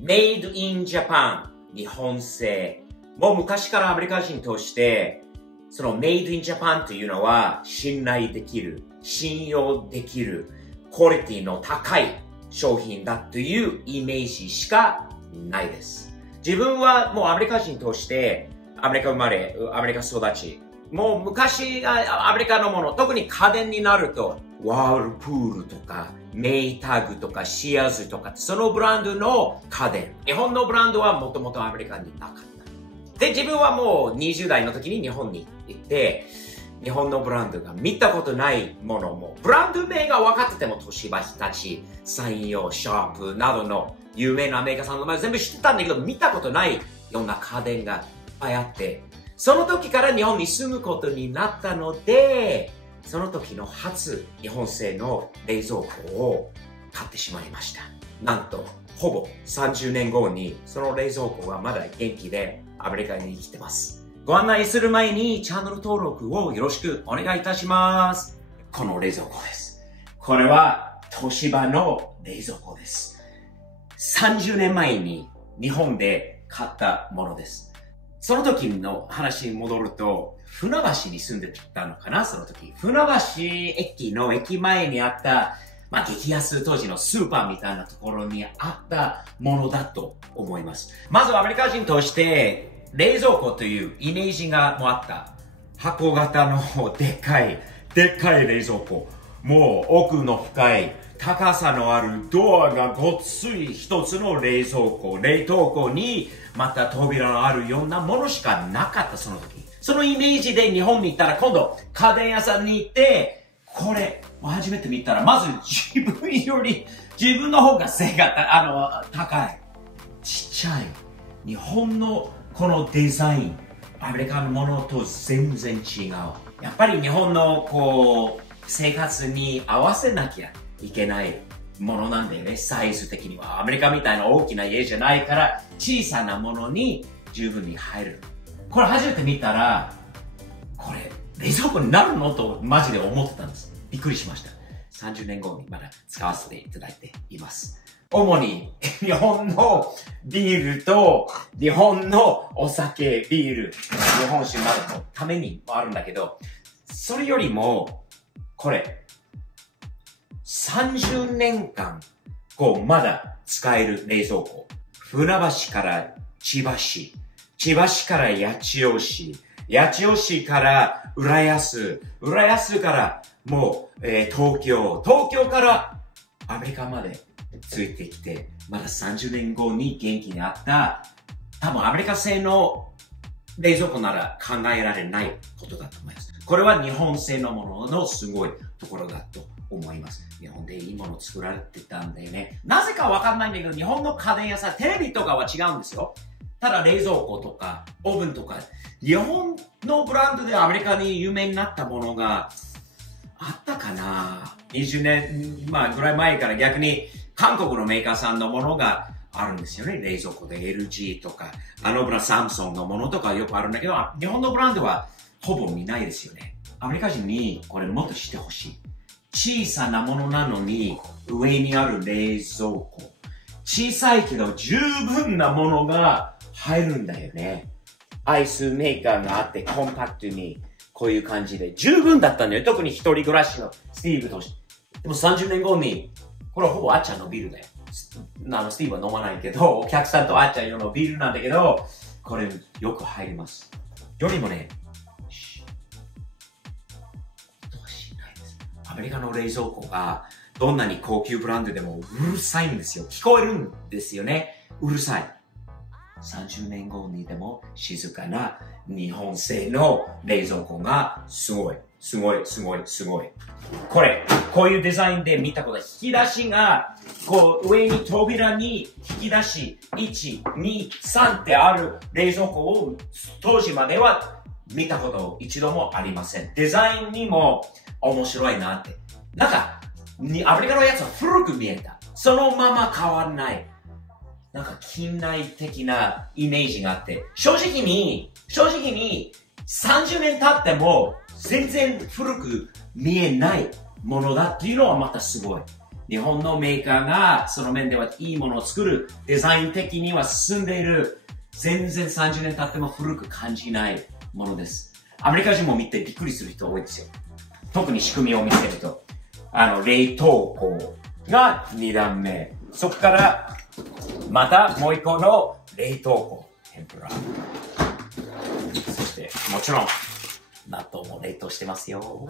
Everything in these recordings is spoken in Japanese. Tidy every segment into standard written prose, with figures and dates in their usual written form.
Made in Japan 日本製。もう昔からアメリカ人として、その Made in Japan というのは信頼できる、信用できる、クオリティの高い商品だというイメージしかないです。自分はもうアメリカ人としてアメリカ生まれ、アメリカ育ち、もう昔アメリカのもの、特に家電になると、ワールプールとか、メイタグとか、シアーズとか、そのブランドの家電。日本のブランドはもともとアメリカになかった。で、自分はもう20代の時に日本に行って、日本のブランドが見たことないものも、ブランド名が分かってても、東芝、日立、三洋、シャープなどの有名なメーカーさんの前全部知ってたんだけど、見たことないような家電がいっぱいあって、その時から日本に住むことになったので、その時の初日本製の冷蔵庫を買ってしまいました。なんと、ほぼ30年後にその冷蔵庫はまだ元気でアメリカに生きてます。ご案内する前にチャンネル登録をよろしくお願いいたします。この冷蔵庫です。これは東芝の冷蔵庫です。30年前に日本で買ったものです。その時の話に戻ると、船橋に住んでたのかな、その時。船橋駅の駅前にあった、激安当時のスーパーみたいなところにあったものだと思います。まずアメリカ人として、冷蔵庫というイメージがもうあった。箱型のでっかい冷蔵庫。もう奥の深い、高さのあるドアがごっつい一つの冷蔵庫、冷凍庫にまた扉のあるようなものしかなかった、その時。そのイメージで日本に行ったら今度家電屋さんに行って、これ初めて見たらまず自分の方が背が高い。ちっちゃい。日本のこのデザイン、アメリカのものと全然違う。やっぱり日本の生活に合わせなきゃいけないものなんだよね。サイズ的には。アメリカみたいな大きな家じゃないから、小さなものに十分に入る。これ初めて見たら、これ冷蔵庫になるのとマジで思ってたんです。びっくりしました。30年後にまだ使わせていただいています。主に日本のビールと日本のお酒、ビール、日本酒などのためにもあるんだけど、それよりも、これ、30年間、まだ使える冷蔵庫。船橋から千葉市、千葉市から八千代市、八千代市から浦安、浦安からもう、東京からアメリカまでついてきて、まだ30年後に元気にあった、多分アメリカ製の冷蔵庫なら考えられないことだと思います。これは日本製のもののすごいところだと思います。日本でいいもの作られてたんだよね。なぜかわかんないんだけど、日本の家電屋さん、テレビとかは違うんですよ。ただ冷蔵庫とか、オーブンとか、日本のブランドでアメリカに有名になったものがあったかな ?20 年、ぐらい前から逆に韓国のメーカーさんのものがあるんですよね。冷蔵庫で LG とか、サムソンのものとかよくあるんだけど、日本のブランドはほぼ見ないですよね。アメリカ人にこれもっと知ってほしい。小さなものなのに上にある冷蔵庫。小さいけど十分なものが入るんだよね。アイスメーカーがあってコンパクトにこういう感じで十分だったんだよ。特に一人暮らしのスティーブとして。でも30年後に、これはほぼあっちゃんのビールだよ。スティーブは飲まないけど、お客さんとあっちゃん用のビールなんだけど、これよく入ります。よりもね、アメリカの冷蔵庫がどんなに高級ブランドでもうるさいんですよ。聞こえるんですよね。うるさい。30年後にでも静かな日本製の冷蔵庫がすごい。こういうデザインで見たこと、引き出しが、上に扉に引き出し、1、2、3ってある冷蔵庫を当時までは見たこと一度もありません。デザインにも面白いなって。なんか、アメリカのやつは古く見えた。そのまま変わらない。なんか近代的なイメージがあって、正直に30年経っても全然古く見えないものだっていうのはまたすごい。日本のメーカーがその面ではいいものを作る。デザイン的には進んでいる。全然30年経っても古く感じないものです。アメリカ人も見てびっくりする人多いですよ。特に仕組みを見てると。冷凍庫が2段目。そこから、またもう一個の冷凍庫。天ぷら。そして、もちろん、納豆も冷凍してますよ。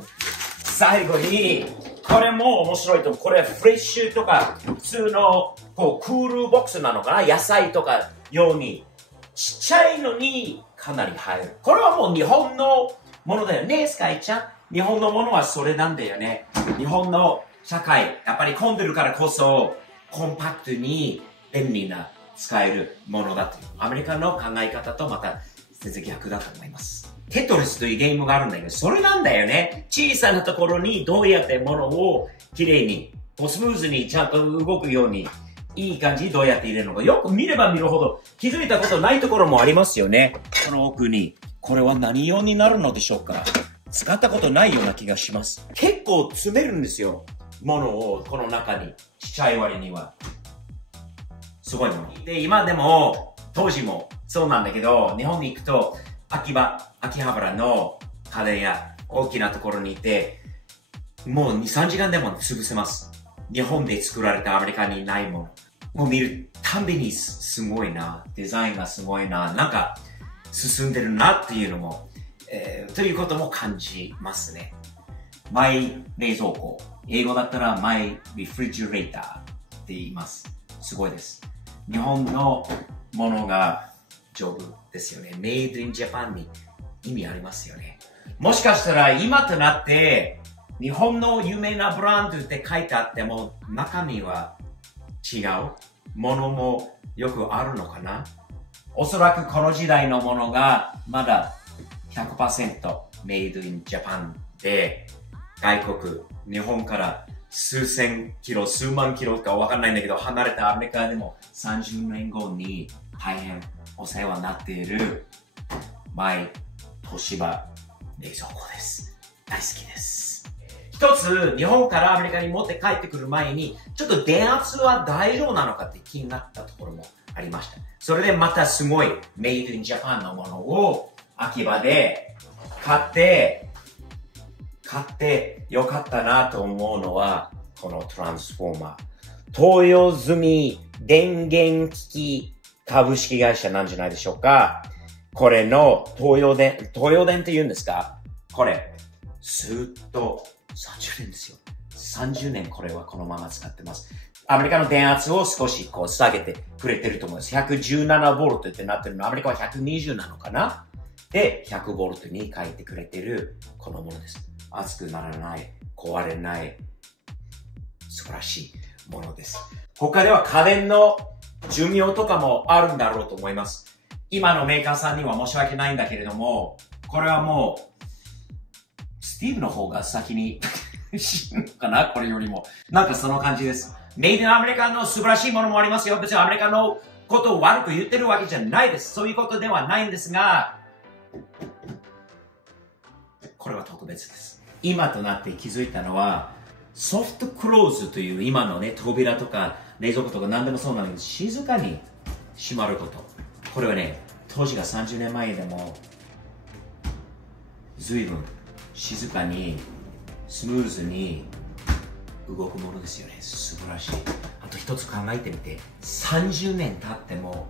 最後に、これも面白いと思う。これフレッシュとか、普通の、こう、クールボックスなのかな、野菜とか用に。ちっちゃいのにかなり入る。これはもう日本のものだよね、スカイちゃん。日本のものはそれなんだよね。日本の社会、やっぱり混んでるからこそ、コンパクトに便利な使えるものだという。アメリカの考え方とまた全然逆だと思います。テトリスというゲームがあるんだけど、それなんだよね。小さなところにどうやって物をきれいに、スムーズにちゃんと動くように、いい感じにどうやって入れるのか。よく見れば見るほど気づいたことないところもありますよね。この奥に。これは何用になるのでしょうか。使ったことないような気がします。結構詰めるんですよ。物をこの中に。ちっちゃい割には。すごいもの。で、今でも、当時もそうなんだけど、日本に行くと、秋葉原の家電や大きなところにいて、もう2、3時間でも潰せます。日本で作られたアメリカにないもの。もう見るたんびにすごいな。デザインがすごいな。なんか進んでるなっていうのも、ということも感じますね。マイ冷蔵庫。英語だったらマイリフリジュレーターって言います。すごいです。日本のものが丈夫ですよね。メイドインジャパンに意味ありますよね。もしかしたら今となって日本の有名なブランドって書いてあっても中身は違うものもよくあるのかな。おそらくこの時代のものがまだ 100% メイドインジャパンで外国、日本から数千キロ、数万キロかわかんないんだけど離れたアメリカでも30年後に大変お世話になっているマイ東芝冷蔵庫です。大好きです。一つ日本からアメリカに持って帰ってくる前にちょっと電圧は大丈夫なのかって気になったところもありました。それでまたすごいメイドインジャパンのものを秋葉で買ってよかったなと思うのはこのトランスフォーマー。東洋済み電源機器株式会社なんじゃないでしょうか。これの東洋電って言うんですか？これ、ずっと30年ですよ。30年これはこのまま使ってます。アメリカの電圧を少しこう下げてくれてると思います。117ボルトってなってるの。アメリカは120なのかな？で、100ボルトに変えてくれてるこのものです。熱くならない、壊れない、素晴らしいものです。他では家電の寿命とかもあるんだろうと思います。今のメーカーさんには申し訳ないんだけれども、これはもう、スティーブの方が先に死ぬのかなこれよりも。なんかその感じです。メイドインアメリカの素晴らしいものもありますよ。別にアメリカのことを悪く言ってるわけじゃないです。そういうことではないんですが、これは特別です。今となって気づいたのは、ソフトクローズという今のね、扉とか冷蔵庫とか何でもそうなんだけど、静かに閉まること。これはね、当時が30年前でも、随分静かに、スムーズに動くものですよね。素晴らしい。あと一つ考えてみて、30年経っても、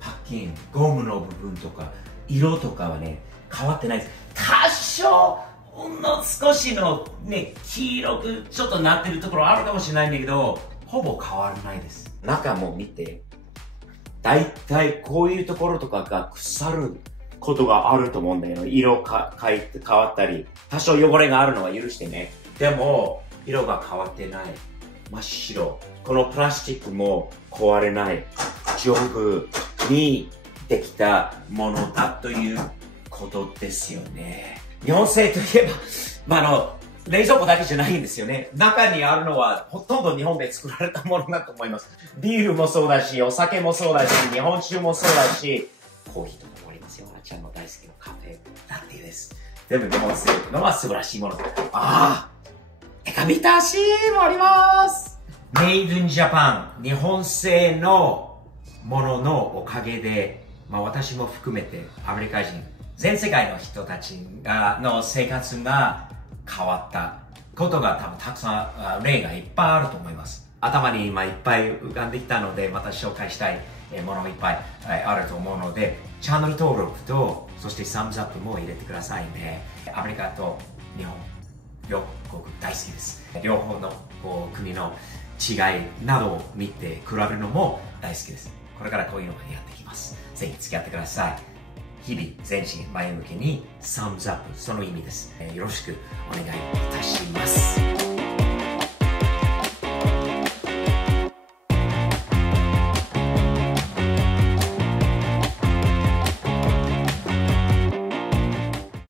パッキン、ゴムの部分とか、色とかはね、変わってないです。多少、ほんの少しのね、黄色くちょっとなってるところあるかもしれないんだけど、ほぼ変わらないです。中も見て、だいたいこういうところとかが腐ることがあると思うんだよ。色変わったり、多少汚れがあるのは許してね。でも、色が変わってない。真っ白。このプラスチックも壊れない。丈夫にできたものだということですよね。日本製といえば、冷蔵庫だけじゃないんですよね。中にあるのはほとんど日本で作られたものだと思います。ビールもそうだし、お酒もそうだし、日本酒もそうだし、コーヒーとかもありますよ。あちゃんの大好きなカフェラテです。全部日本製のは素晴らしいもの。ああ、デカビターシーもあります。メイドインジャパン、日本製のもののおかげで、私も含めてアメリカ人、全世界の人たちの生活が変わったことが多分たくさん例がいっぱいあると思います。頭に今いっぱい浮かんできたので、また紹介したいものいっぱいあると思うので、チャンネル登録と、そしてサムズアップも入れてくださいね。アメリカと日本、両国大好きです。両方の国の違いなどを見て比べるのも大好きです。これからこういうのをやっていきます。ぜひ付き合ってください。日々前進前向きにサムズアップ、その意味です。よろしくお願いいたします。